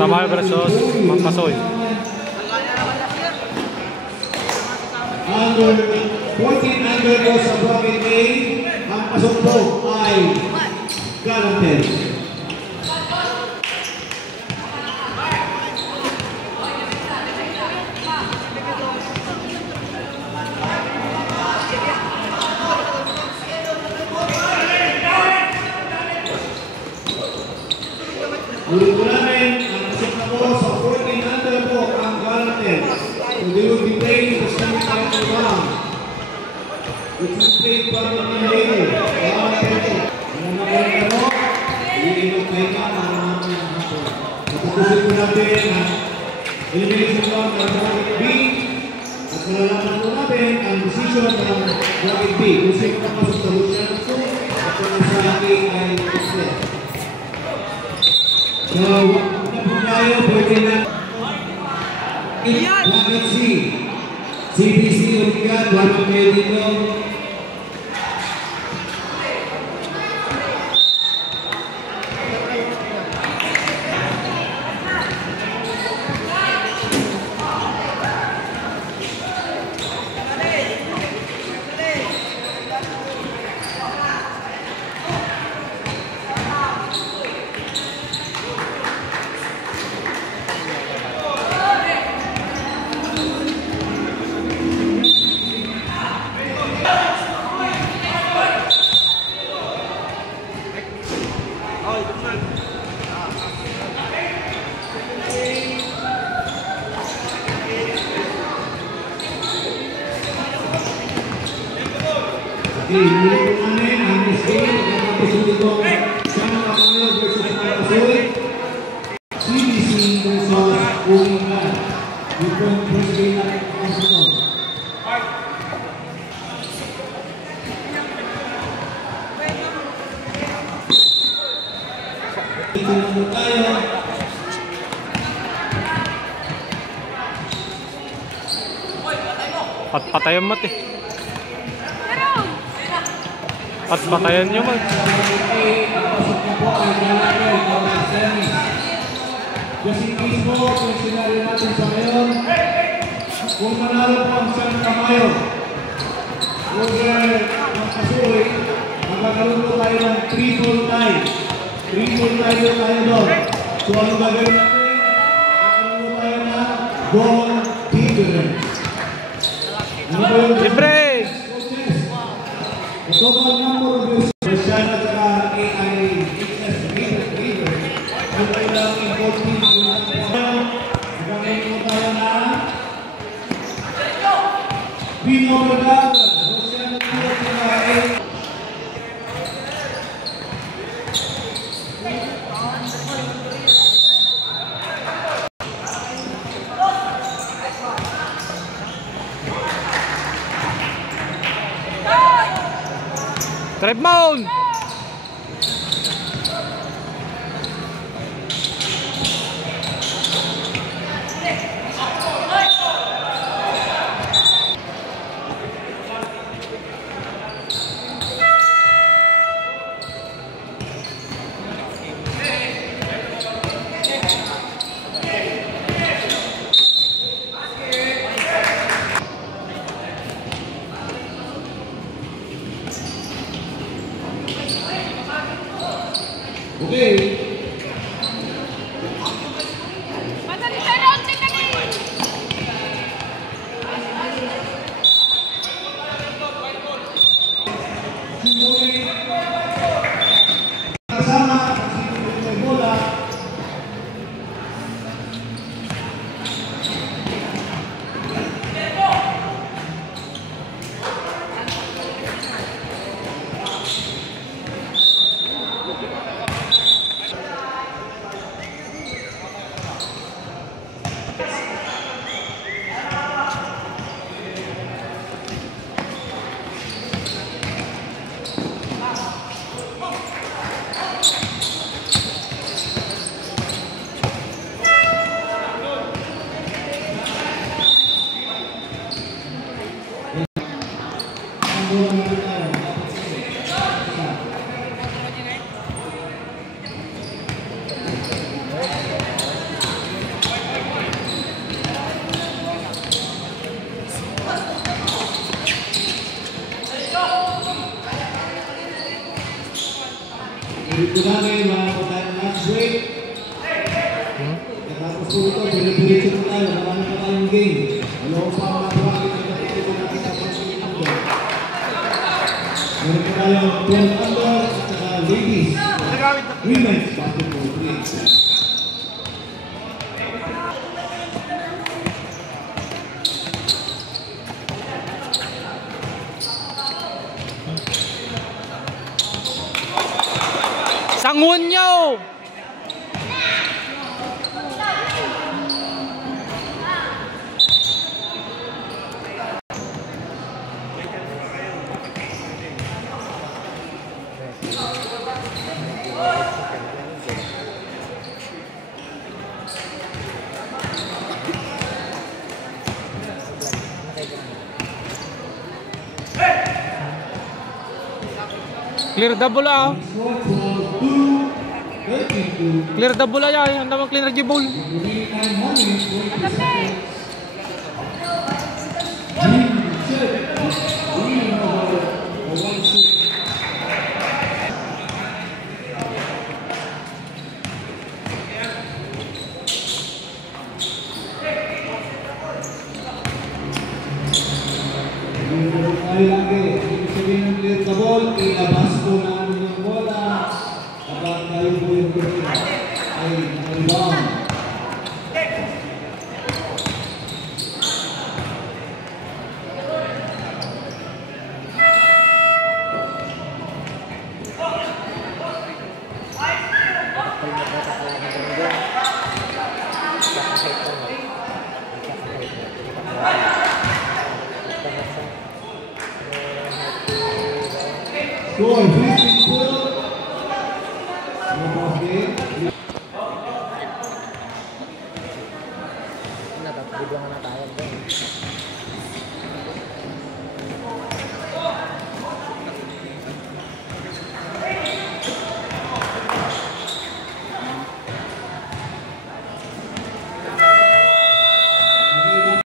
Tamayo versus Magpasoy. Under 14 under ko sa bracket A, ang pasok ay Galantel. Ulit ko namin, ang pasok na po sa 14 under po ang Galantel. They will be playing the semi-final round, which is played permanently later. Iinok kayo ka para namin ang hapon. Patapusin po natin ang elimination round ng bracket B at malalaman po natin ang decision ng bracket B. Kung sino kapasok sa Lucian po at kung sa aking ay express. So, na po tayo, pwede na bracket C. CBC Uligan, wala kayo dito. Inulit ko namin ang miskin at pagkakasunod ko Sama Tamayo versus Magpasoy, CBC versus Uligan. Itong first game na ang sunod. Ito na po tayo. Patpatayan mat eh. Patpatayan nyo mag. Just in case po, kung sinari natin sa ngayon, kung manalo po ang San Tamayo over Magpasoy, magkakaroon po tayo ng triple tie. Triple tie po tayo doon. So ano gagawin natin? Magkakaroon po tayo ng goal difference. Ano po yung Libre! the total number of views Christian at saka AI River ang kailang important gagawin mo tayo na Pino Verdad Christian at saka AI Drive mount! Dito namin, mga tayo ng match break. Tapos po ito, pinipilit po tayo. Marami pa tayong game. Ano pa ang matawagin na ito na kita po sa ito. Meron po tayo 12 under at saka ladies. Women's basketball 3. Sangun nyo! Clear the bola. Clear the bola ya, ang naman clear the ball. Tayo lagi, ibig sabihin ng clear the ball, ilabas po namin yung bola kapag tayo po yung clear ay nakalibang. Score, 54. Nagbibuangan na tayo.